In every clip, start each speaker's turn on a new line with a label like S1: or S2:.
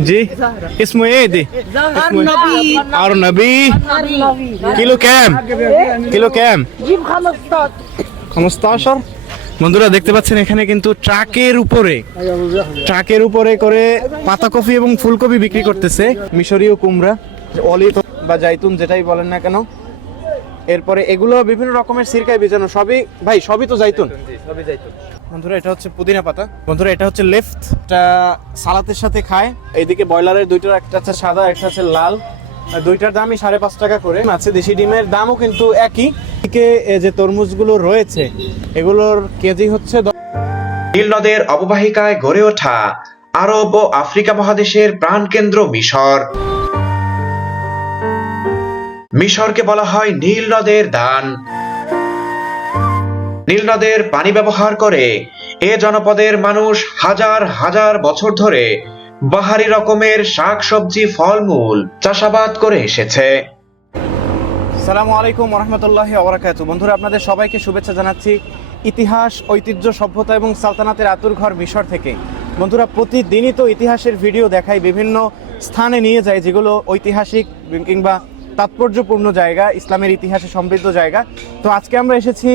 S1: जी اسمه ايه دي
S2: النبي
S1: أرنبي
S2: النبي
S1: kilo ক্যাম kilo ক্যাম
S2: جيب 15
S1: 15 বন্ধুরা দেখতে পাচ্ছেন এখানে কিন্তু ট্রাকের উপরে ট্রাকের উপরে করে পাতাকপি এবং ফুলকপি বিক্রি করতেছে মিশরীয় কুমড়া অলিভ বা জাইতুন যেটাই বলেন না কেন এরপরে এগুলো বিভিন্ন রকমের সিরকায় বেজানো সবই ভাই সবই তো জাইতুন বন্ধুরা, এটা হচ্ছে পুদিনা পাতা। বন্ধুরা, এটা হচ্ছে লেফট। এটা সালাতের সাথে খায়। এইদিকে ব্রয়লারের দুইটার একটা আছে সাদা, একটা আছে লাল। দুইটার দামই সাড়ে পাঁচ টাকা করে। আছে দেশি ডিমের দামও কিন্তু একই। এদিকে যে তরমুজগুলো রয়েছে, এগুলোর কেজি হচ্ছে
S3: নীল নদের অববাহিকায় গড়ে ওঠা আরব ও আফ্রিকা মহাদেশের প্রাণকেন্দ্র মিশর। মিশরকে বলা হয় নীল নদের দান। নীল নদের পানি ব্যবহার করে এ জনপদের মানুষ হাজার হাজার বছর ধরে বাহারি রকমের শাক সবজি ফলমূল চাষাবাদ করে এসেছে।
S1: সালামু আলাইকুম রহমতুল্লাহ ওবরাকাত বন্ধুরা, আপনাদের সবাইকে শুভেচ্ছা জানাচ্ছি ইতিহাস, ঐতিহ্য, সভ্যতা এবং সালতানাতের আতুর ঘর মিশর থেকে। বন্ধুরা, প্রতিদিনই তো ইতিহাসের ভিডিও দেখাই বিভিন্ন স্থানে নিয়ে যায় যেগুলো ঐতিহাসিক কিংবা তাৎপর্যপূর্ণ জায়গা, ইসলামের ইতিহাসে সমৃদ্ধ জায়গা। তো আজকে আমরা এসেছি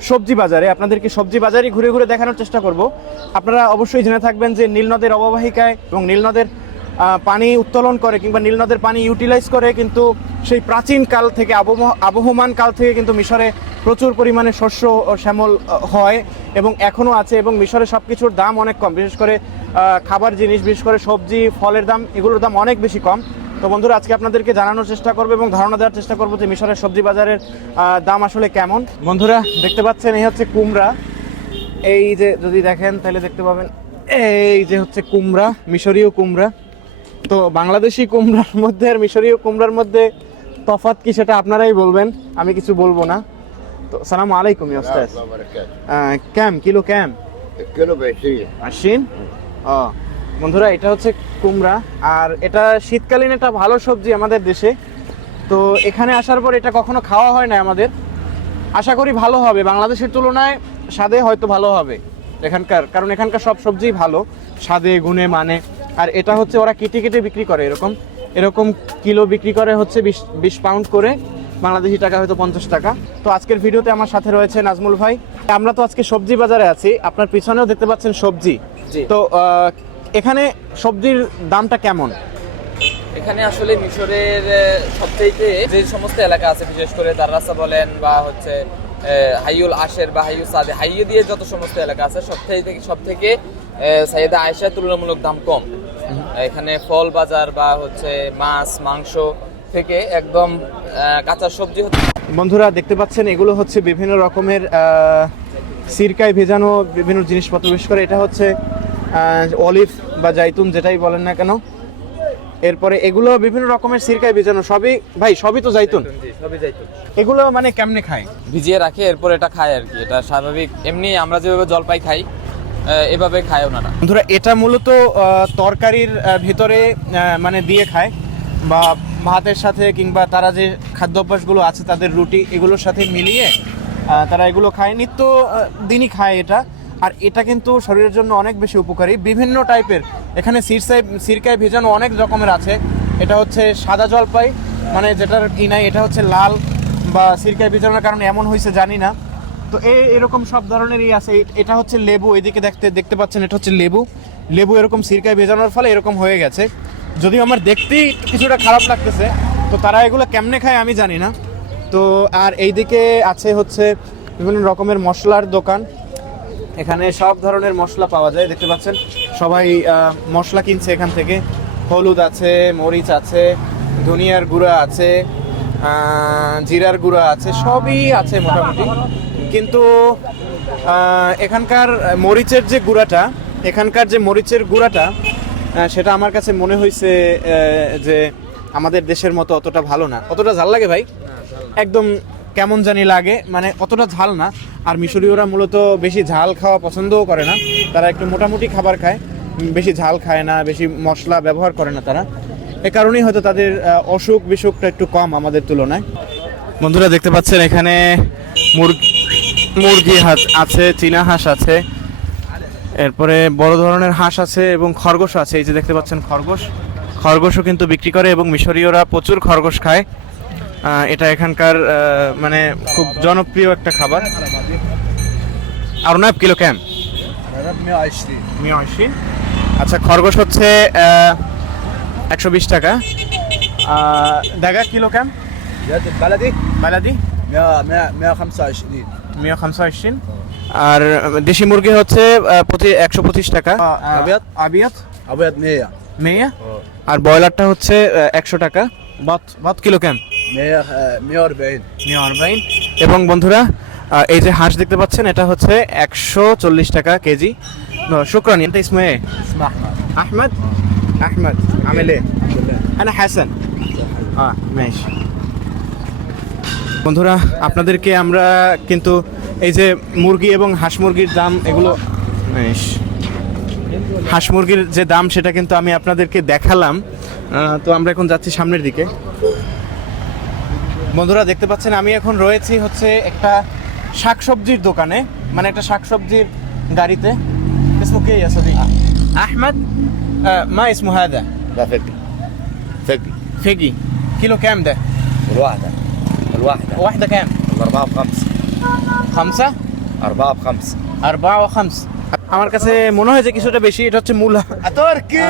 S1: সবজি বাজারে, আপনাদেরকে সবজি বাজারই ঘুরে ঘুরে দেখানোর চেষ্টা করব। আপনারা অবশ্যই জেনে থাকবেন যে নীল নদের অববাহিকায় এবং নীল নদের পানি উত্তোলন করে কিংবা নীল নদের পানি ইউটিলাইজ করে কিন্তু সেই প্রাচীন কাল থেকে আবহ- আবহমান কাল থেকে কিন্তু মিশরে প্রচুর পরিমাণে শস্য শ্যামল হয় এবং এখনও আছে এবং মিশরে সব কিছুর দাম অনেক কম। বিশেষ করে খাবার জিনিস, বিশেষ করে সবজি, ফলের দাম, এগুলোর দাম অনেক বেশি কম। তো বন্ধুরা আজকে আপনাদেরকে জানানোর চেষ্টা করব এবং ধারণা দেওয়ার চেষ্টা করব যে মিশরের সবজি বাজারের দাম আসলে কেমন। বন্ধুরা দেখতে পাচ্ছেন এই হচ্ছে কুমড়া। এই যে যদি দেখেন তাহলে দেখতে পাবেন এই যে হচ্ছে কুমড়া মিশরীয় কুমড়া। তো বাংলাদেশি কুমড়ার মধ্যে আর মিশরীয় কুমড়ার মধ্যে তফাত কি সেটা আপনারাই বলবেন আমি কিছু বলব না। তো সালাম আলাইকুম
S4: ইস্তাজ
S1: ক্যাম কিলো ক্যাম?
S4: কিলো বেশি।
S1: আশিন? ও বন্ধুরা এটা হচ্ছে কুমড়া আর এটা শীতকালীন একটা ভালো সবজি আমাদের দেশে। তো এখানে আসার পর এটা কখনো খাওয়া হয় না আমাদের। আশা করি ভালো হবে। বাংলাদেশের তুলনায় স্বাদে হয়তো ভালো হবে এখানকার কারণ এখানকার সব সবজিই ভালো। স্বাদে গুণে মানে। আর এটা হচ্ছে ওরা কেটে কেটে বিক্রি করে এরকম। এরকম কিলো বিক্রি করে হচ্ছে বিশ বিশ পাউন্ড করে। বাংলাদেশি টাকা হয়তো পঞ্চাশ টাকা। তো আজকের ভিডিওতে আমার সাথে রয়েছে নাজমুল ভাই। আমরা তো আজকে সবজি বাজারে আছি। আপনার পিছনেও দেখতে পাচ্ছেন সবজি। তো এখানে সবজির দামটা কেমন?
S5: এখানে আসলে মিশরের সবচাইতে যে সমস্ত এলাকা আছে বিশেষ করে দাররাসা বলেন বা হচ্ছে হাইউল আশের বা হাইউল সাদে হাইয়ে দিয়ে যত সমস্ত এলাকা আছে সব থেকে সব থেকে সাইদা আয়সা তুলনামূলক দাম কম। এখানে ফল বাজার বা হচ্ছে মাছ মাংস থেকে একদম কাঁচা সবজি হচ্ছে
S1: বন্ধুরা দেখতে পাচ্ছেন এগুলো হচ্ছে বিভিন্ন রকমের সিরকায় ভেজানো বিভিন্ন জিনিসপত্র। বিশেষ করে এটা হচ্ছে অলিভ বা জাইতুন যেটাই বলেন না কেন এরপরে এগুলো বিভিন্ন রকমের সিরকায় ভেজানো সবই ভাই সবই তো জাইতুন। এগুলো মানে কেমনে খায়?
S5: ভিজিয়ে রাখে এরপর এটা খায় আর কি এটা স্বাভাবিক। এমনি আমরা যেভাবে জলপাই খাই এভাবে খায় ওনারা।
S1: বন্ধুরা এটা মূলত তরকারির ভিতরে মানে দিয়ে খায় বা ভাতের সাথে কিংবা তারা যে খাদ্যাভ্যাসগুলো আছে তাদের রুটি এগুলোর সাথে মিলিয়ে তারা এগুলো খায়। নিত্য দিনই খায় এটা। আর এটা কিন্তু শরীরের জন্য অনেক বেশি উপকারী। বিভিন্ন টাইপের। এখানে সিরসায় সিরকায় ভেজানো অনেক রকমের আছে। এটা হচ্ছে সাদা জলপাই মানে যেটার ই নাই, এটা হচ্ছে লাল বা সিরকায় ভেজানোর কারণে এমন হয়েছে, জানি না। তো এই এরকম সব ধরনেরই আছে। এটা হচ্ছে লেবু, এদিকে দেখতে দেখতে পাচ্ছেন, এটা হচ্ছে লেবু। লেবু এরকম সিরকায় ভেজানোর ফলে এরকম হয়ে গেছে। যদিও আমার দেখতেই কিছুটা খারাপ লাগতেছে, তো তারা এগুলো কেমনে খায় আমি জানি না। তো আর এইদিকে আছে হচ্ছে বিভিন্ন রকমের মশলার দোকান। এখানে সব ধরনের মশলা পাওয়া যায় দেখতে পাচ্ছেন? সবাই মশলা কিনছে এখান থেকে। হলুদ আছে মরিচ আছে ধনিয়ার গুঁড়া আছে জিরার গুঁড়া আছে সবই আছে মোটামুটি। কিন্তু এখানকার মরিচের যে গুঁড়াটা এখানকার যে মরিচের গুঁড়াটা সেটা আমার কাছে মনে হয়েছে যে আমাদের দেশের মতো অতটা ভালো না। অতটা ঝাল লাগে ভাই? একদম কেমন জানি লাগে মানে অতটা ঝাল না। আর মিশরীয়রা মূলত বেশি ঝাল খাওয়া পছন্দও করে না। তারা একটু মোটামুটি খাবার খায় বেশি ঝাল খায় না, বেশি মশলা ব্যবহার করে না তারা। এ কারণেই হয়তো তাদের অসুখ বিসুখটা একটু কম আমাদের তুলনায়। বন্ধুরা দেখতে পাচ্ছেন এখানে মুরগি হাঁস আছে, চীনা হাঁস আছে, এরপরে বড় ধরনের হাঁস আছে এবং খরগোশ আছে। এই যে দেখতে পাচ্ছেন খরগোশ। খরগোশও কিন্তু বিক্রি করে এবং মিশরীয়রা প্রচুর খরগোশ খায়। এটা এখানকার মানে খুব জনপ্রিয় একটা খাবার। আর নাপ কিলো ক্যাম আচ্ছা খরগোশ হচ্ছে একশো বিশ টাকা। দেখা কিলো ক্যাম বালাদি।
S6: বালাদি।
S1: মিয়া খামসা ইশিন আর দেশি মুরগি হচ্ছে একশো পঁচিশ টাকা।
S6: আবিয়াত।
S1: আবিয়াত?
S6: আবিয়াত মেয়া
S1: মেয়া আর ব্রয়লারটা হচ্ছে একশো টাকা। বাত বাত কিলো ক্যাম্প এবং বন্ধুরা এই যে হাঁস দেখতে পাচ্ছেন এটা হচ্ছে একশো চল্লিশ টাকা কেজি। শুক্রান ইসমে। আহমদ। আহমদ? আমেলে। হ্যাঁ হ্যাঁ বন্ধুরা আপনাদেরকে আমরা কিন্তু এই যে মুরগি এবং হাঁস মুরগির দাম এগুলো হাঁস মুরগির যে দাম সেটা কিন্তু আমি আপনাদেরকে দেখালাম। তো আমরা এখন যাচ্ছি সামনের দিকে। বন্ধুরা দেখতে পাচ্ছেন আমি এখন রয়েছি হচ্ছে একটা শাকসবজির দোকানে মানে একটা শাকসবজির গাড়িতে اسمه كي يا صديقي احمد آه ما اسمه هذا
S4: ده فجي فجي
S1: فيجي كيلو كام ده
S4: الواحدة الواحدة
S1: واحده كام
S4: الأربعة بخمسة
S1: خمسة
S4: أربعة بخمسة
S1: أربعة وخمس আমার কাছে মনে হয় যে কিছুটা বেশি এটা হচ্ছে মূলা
S4: تركي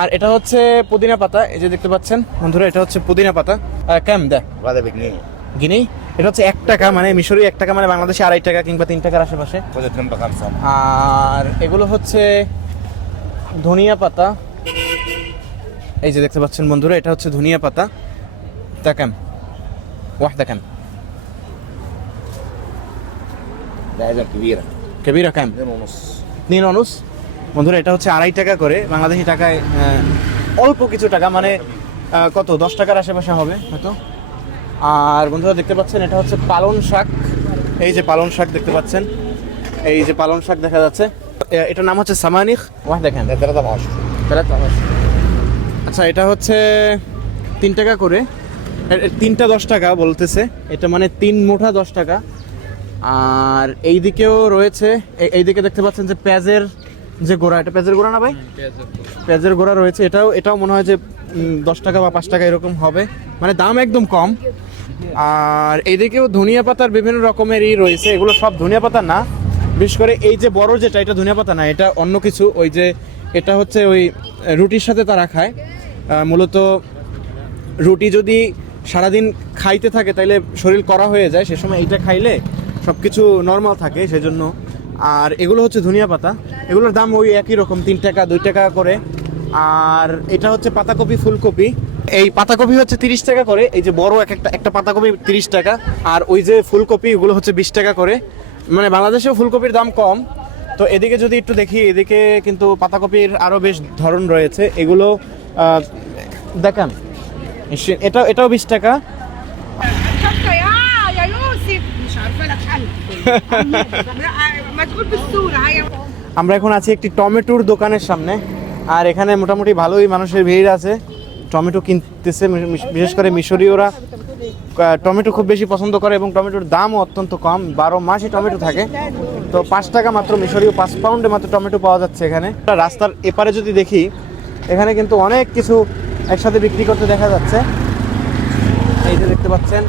S1: আর এটা হচ্ছে পুদিনা পাতা এই যে দেখতে পাচ্ছেন বন্ধুরা এটা হচ্ছে পুদিনা পাতা ক্যাম দা
S4: هذا بجنيه
S1: গিনি এটা হচ্ছে এক টাকা মানে মিশরি এক টাকা মানে বাংলাদেশে আড়াই টাকা কিংবা তিন টাকার আশেপাশে
S4: خد اتنين بخمسة
S1: আর এগুলো হচ্ছে ধনিয়া পাতা এই যে দেখতে পাচ্ছেন বন্ধুরা এটা হচ্ছে ধনিয়া পাতা তা কেম ওয়াহদা কেম
S4: ده عزم كبيرة
S1: কেবিরা কেম
S4: اتنين ونص
S1: নীল অনুস বন্ধুরা, এটা হচ্ছে আড়াই টাকা করে বাংলাদেশি টাকায় অল্প কিছু টাকা মানে কত? দশ টাকার আশেপাশে হবে, হয়তো। আর বন্ধুরা, দেখতে পাচ্ছেন, এটা হচ্ছে পালন শাক। এই যে পালন শাক দেখতে পাচ্ছেন, এই যে পালন শাক দেখা যাচ্ছে। এটার নাম হচ্ছে সামানিক দেখেন। আচ্ছা এটা হচ্ছে তিন টাকা করে। তিনটা দশ টাকা বলতেছে। এটা মানে তিন মুঠা দশ টাকা। আর এইদিকেও রয়েছে এইদিকে দেখতে পাচ্ছেন যে পেঁয়াজের যে গোড়া এটা পেঁয়াজের গোড়া না ভাই? পেঁয়াজের গোড়া। রয়েছে। এটাও এটাও মনে হয় যে দশ টাকা বা পাঁচ টাকা এরকম হবে। মানে দাম একদম কম। আর এদিকেও ধনিয়া পাতার বিভিন্ন রকমেরই রয়েছে। এগুলো সব ধনিয়া পাতা না। বিশেষ করে এই যে বড় যেটা এটা ধনিয়া পাতা না এটা অন্য কিছু। ওই যে এটা হচ্ছে ওই রুটির সাথে তারা খায়। মূলত রুটি যদি সারাদিন খাইতে থাকে তাহলে শরীর করা হয়ে যায়। সে সময় এইটা খাইলে সব কিছু নর্মাল থাকে সেজন্য আর এগুলো হচ্ছে ধনিয়া পাতা এগুলোর দাম ওই একই রকম তিন টাকা দুই টাকা করে আর এটা হচ্ছে পাতাকপি ফুলকপি এই পাতাকপি হচ্ছে তিরিশ টাকা করে এই যে বড় এক একটা একটা পাতাকপি তিরিশ টাকা আর ওই যে ফুলকপি ওগুলো হচ্ছে বিশ টাকা করে মানে বাংলাদেশেও ফুলকপির দাম কম তো এদিকে যদি একটু দেখি এদিকে কিন্তু পাতাকপির আরও বেশ ধরন রয়েছে এগুলো দেখান এটা এটাও বিশ টাকা আমরা এখন আছি একটি টমেটোর দোকানের সামনে। আর এখানে মোটামুটি ভালোই মানুষের ভিড় আছে। টমেটো কিনতেছে বিশেষ করে মিশরীয়রা। টমেটো খুব বেশি পছন্দ করে এবং টমেটোর দামও অত্যন্ত কম। বারো মাসই টমেটো থাকে। তো পাঁচ টাকা মাত্র মিশরীয় পাঁচ পাউন্ডে মাত্র টমেটো পাওয়া যাচ্ছে এখানে। রাস্তার এপারে যদি দেখি, এখানে কিন্তু অনেক কিছু একসাথে বিক্রি করতে দেখা যাচ্ছে। এই যে দেখতে পাচ্ছেন,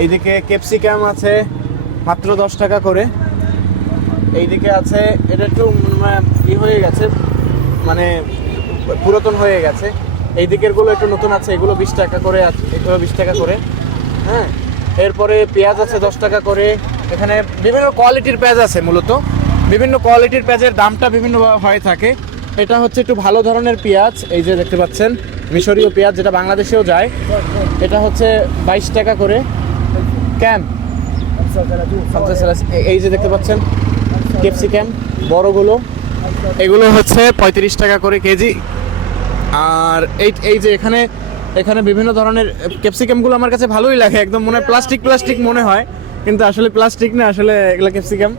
S1: এইদিকে ক্যাপসিকাম আছে, মাত্র দশ টাকা করে। এইদিকে আছে এটা একটু মানে ই হয়ে গেছে মানে পুরাতন হয়ে গেছে। এই দিকেরগুলো একটু নতুন আছে এগুলো বিশ টাকা করে আছে এগুলো বিশ টাকা করে। হ্যাঁ এরপরে পেঁয়াজ আছে দশ টাকা করে। এখানে বিভিন্ন কোয়ালিটির পেঁয়াজ আছে মূলত। বিভিন্ন কোয়ালিটির পেঁয়াজের দামটা বিভিন্ন হয়ে থাকে। এটা হচ্ছে একটু ভালো ধরনের পেঁয়াজ এই যে দেখতে পাচ্ছেন মিশরীয় পেঁয়াজ যেটা বাংলাদেশেও যায়। এটা হচ্ছে বাইশ টাকা করে। ক্যাম্প এই যে দেখতে পাচ্ছেন ক্যাপসিকাম, বড়গুলো। এগুলো হচ্ছে পঁয়ত্রিশ টাকা করে কেজি। আর এই এই যে এখানে এখানে বিভিন্ন ধরনের ক্যাপসিকামগুলো আমার কাছে ভালোই লাগে। একদম মনে হয় প্লাস্টিক প্লাস্টিক মনে হয়। কিন্তু আসলে প্লাস্টিক না, আসলে এগুলো ক্যাপসিকাম।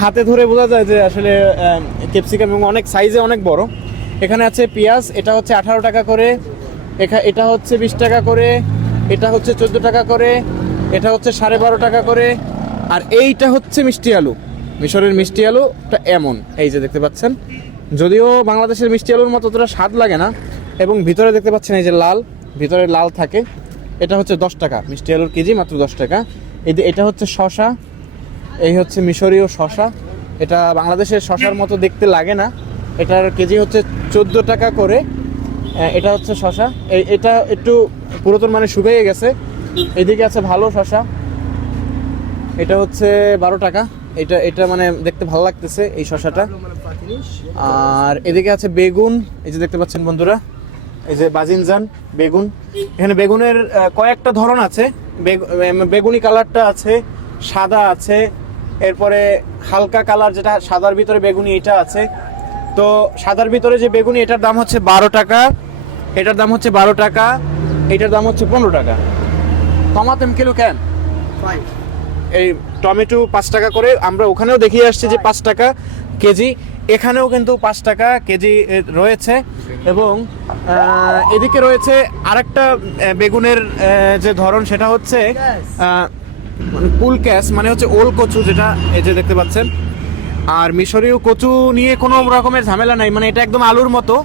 S1: হাতে ধরে বোঝা যায় যে আসলে ক্যাপসিকাম এবং অনেক সাইজে অনেক বড়। এখানে আছে পেঁয়াজ, এটা হচ্ছে আঠারো টাকা করে। এটা হচ্ছে বিশ টাকা করে। এটা হচ্ছে চোদ্দ টাকা করে। এটা হচ্ছে সাড়ে বারো টাকা করে। আর এইটা হচ্ছে মিষ্টি আলু। মিশরের মিষ্টি আলুটা এমন, এই যে দেখতে পাচ্ছেন। যদিও বাংলাদেশের মিষ্টি আলুর মতো অতটা স্বাদ লাগে না, এবং ভিতরে দেখতে পাচ্ছেন এই যে লাল, ভিতরে লাল থাকে। এটা হচ্ছে দশ টাকা, মিষ্টি আলুর কেজি মাত্র দশ টাকা। এই এটা হচ্ছে শশা, এই হচ্ছে মিশরীয় শশা। এটা বাংলাদেশের শশার মতো দেখতে লাগে না। এটার কেজি হচ্ছে চোদ্দ টাকা করে। এটা হচ্ছে শশা। এই এটা একটু পুরাতন মানে শুকিয়ে গেছে। এদিকে আছে ভালো শশা। এটা হচ্ছে বারো টাকা। এটা এটা মানে দেখতে ভালো লাগতেছে এই শশাটা আর এদিকে আছে বেগুন, এই যে দেখতে পাচ্ছেন বন্ধুরা, এই যে বাজিনজান বেগুন। এখানে বেগুনের কয়েকটা ধরন আছে। বেগ- বেগুনি কালারটা আছে, সাদা আছে, এরপরে হালকা কালার যেটা, সাদার ভিতরে বেগুনি এটা আছে। তো সাদার ভিতরে যে বেগুনি, এটার দাম হচ্ছে বারো টাকা, এটার দাম হচ্ছে বারো টাকা, এটার দাম হচ্ছে পনেরো টাকা। টমাটেম কিলো কেন? এই টমেটো পাঁচ টাকা করে, আমরা ওখানেও দেখিয়ে আসছি যে পাঁচ টাকা কেজি। এখানেও কিন্তু পাঁচ টাকা কেজি রয়েছে। এবং এদিকে রয়েছে আরেকটা বেগুনের যে ধরন, সেটা হচ্ছে কুল ক্যাস মানে হচ্ছে ওল কচু, যেটা এই যে দেখতে পাচ্ছেন। আর মিশরীয় কচু নিয়ে কোনো রকমের ঝামেলা নাই মানে এটা একদম আলুর মতো।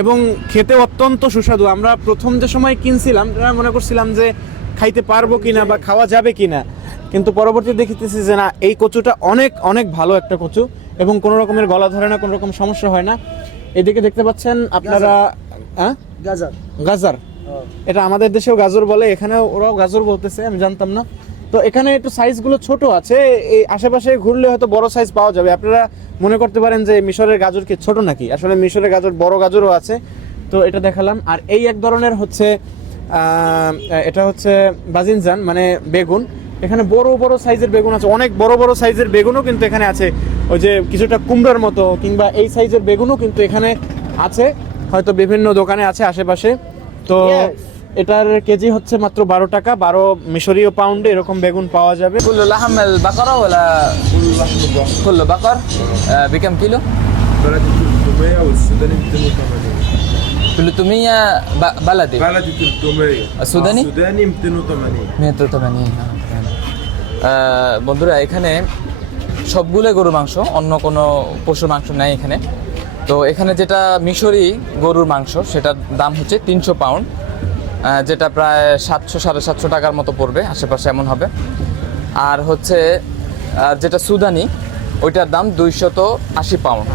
S1: এবং খেতে অত্যন্ত সুস্বাদু। আমরা প্রথম যে সময় কিনছিলাম, মনে করছিলাম যে খাইতে পারব কিনা বা খাওয়া যাবে কিনা। কিন্তু পরবর্তী দেখিতেছি যে না এই কচুটা অনেক অনেক ভালো একটা কচু এবং কোনো রকমের গলা ধরে না কোনো রকম সমস্যা হয় না। এদিকে দেখতে পাচ্ছেন আপনারা হ্যাঁ?
S6: গাজর।
S1: গাজর। এটা আমাদের দেশেও গাজর বলে এখানেও ওরাও গাজর বলতেছে আমি জানতাম না। তো এখানে একটু সাইজগুলো ছোট আছে এই আশেপাশে ঘুরলে হয়তো বড় সাইজ পাওয়া যাবে। আপনারা মনে করতে পারেন যে মিশরের গাজর কি ছোট নাকি? আসলে মিশরের গাজর বড় গাজরও আছে। তো এটা দেখালাম। আর এই এক ধরনের হচ্ছে এটা হচ্ছে বাজিনজান মানে বেগুন। এখানে বড় বড় সাইজের বেগুন আছে অনেক বড় বড় সাইজের বেগুনও কিন্তু এখানে আছে ওই যে কিছুটা কুমড়ার মতো কিংবা এই সাইজের বেগুনও কিন্তু এখানে আছে হয়তো বিভিন্ন দোকানে আছে আশেপাশে তো এটার কেজি হচ্ছে মাত্র বারো টাকা বারো মিশরীয় পাউন্ডে এরকম বেগুন পাওয়া যাবে
S5: كل لحم البقرة ولا
S6: كل لحم بقر
S5: كل بقر آه، بكم كيلو؟
S6: بلدي 300 والسوداني 280
S5: 300 ب- بلدي
S6: بلدي 300
S5: السوداني؟
S6: السوداني 280
S5: 180 আহ, বন্ধুরা, এখানে সবগুলো গরুর মাংস, অন্য কোনো পশুর মাংস নেই এখানে। তো এখানে যেটা মিশরি গরুর মাংস, সেটার দাম হচ্ছে তিনশো পাউন্ড যেটা প্রায় সাতশো, সাড়ে সাতশো টাকার মতো পড়বে, আশেপাশে এমন হবে। আর হচ্ছে, আর যেটা সুদানি, ওইটার দাম দুইশত আশি পাউন্ড।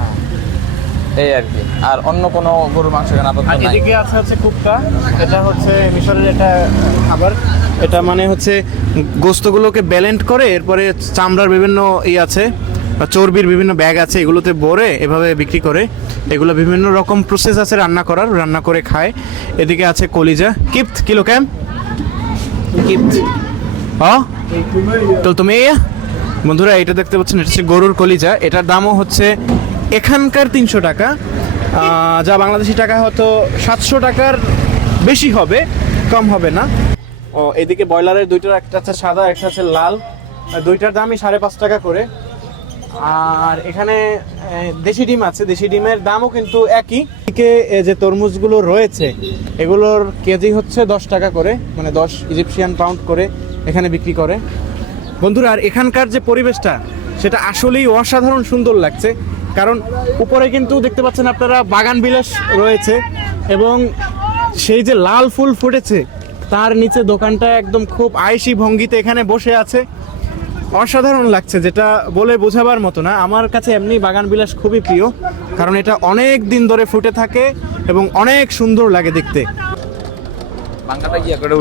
S5: এই আর কি। আর অন্য কোনো গরুর মাংস এখানে আপাতত নাই।
S1: এদিকে আছে হচ্ছে কুপ্তা এটা হচ্ছে মিশরের এটা খাবার। এটা মানে হচ্ছে গোস্তগুলোকে ব্যালেন্ড করে এরপরে চামড়ার বিভিন্ন ই আছে চর্বির বিভিন্ন ব্যাগ আছে এগুলোতে ভরে এভাবে বিক্রি করে। এগুলো বিভিন্ন রকম প্রসেস আছে রান্না করার রান্না করে খায়। এদিকে আছে কলিজা। কিপ্ত কিলো ক্যাম? কিপ্ত। তো তুমি বন্ধুরা এটা দেখতে পাচ্ছেন এটা হচ্ছে গরুর কলিজা। এটার দামও হচ্ছে এখানকার তিনশো টাকা যা বাংলাদেশি টাকা হয়তো সাতশো টাকার বেশি হবে কম হবে না। ও এদিকে ব্রয়লারের দুইটার একটা আছে সাদা একটা আছে লাল। দুইটার দামই সাড়ে পাঁচ টাকা করে। আর এখানে দেশি ডিম আছে দেশি ডিমের দামও কিন্তু একই। এদিকে এ যে তরমুজগুলো রয়েছে এগুলোর কেজি হচ্ছে দশ টাকা করে মানে দশ ইজিপশিয়ান পাউন্ড করে এখানে বিক্রি করে। বন্ধুরা আর এখানকার যে পরিবেশটা সেটা আসলেই অসাধারণ সুন্দর লাগছে। কারণ উপরে কিন্তু দেখতে পাচ্ছেন আপনারা বাগান বিলাস রয়েছে এবং সেই যে লাল ফুল ফুটেছে, তার নিচে দোকানটা একদম খুব আয়েসি ভঙ্গিতে এখানে বসে আছে। অসাধারণ লাগছে যেটা বলে বোঝাবার মতো না। আমার কাছে এমনি বাগান বিলাস খুবই প্রিয়, কারণ এটা অনেক দিন ধরে ফুটে থাকে এবং অনেক সুন্দর লাগে দেখতে।
S5: বাংলাটা গিয়া করে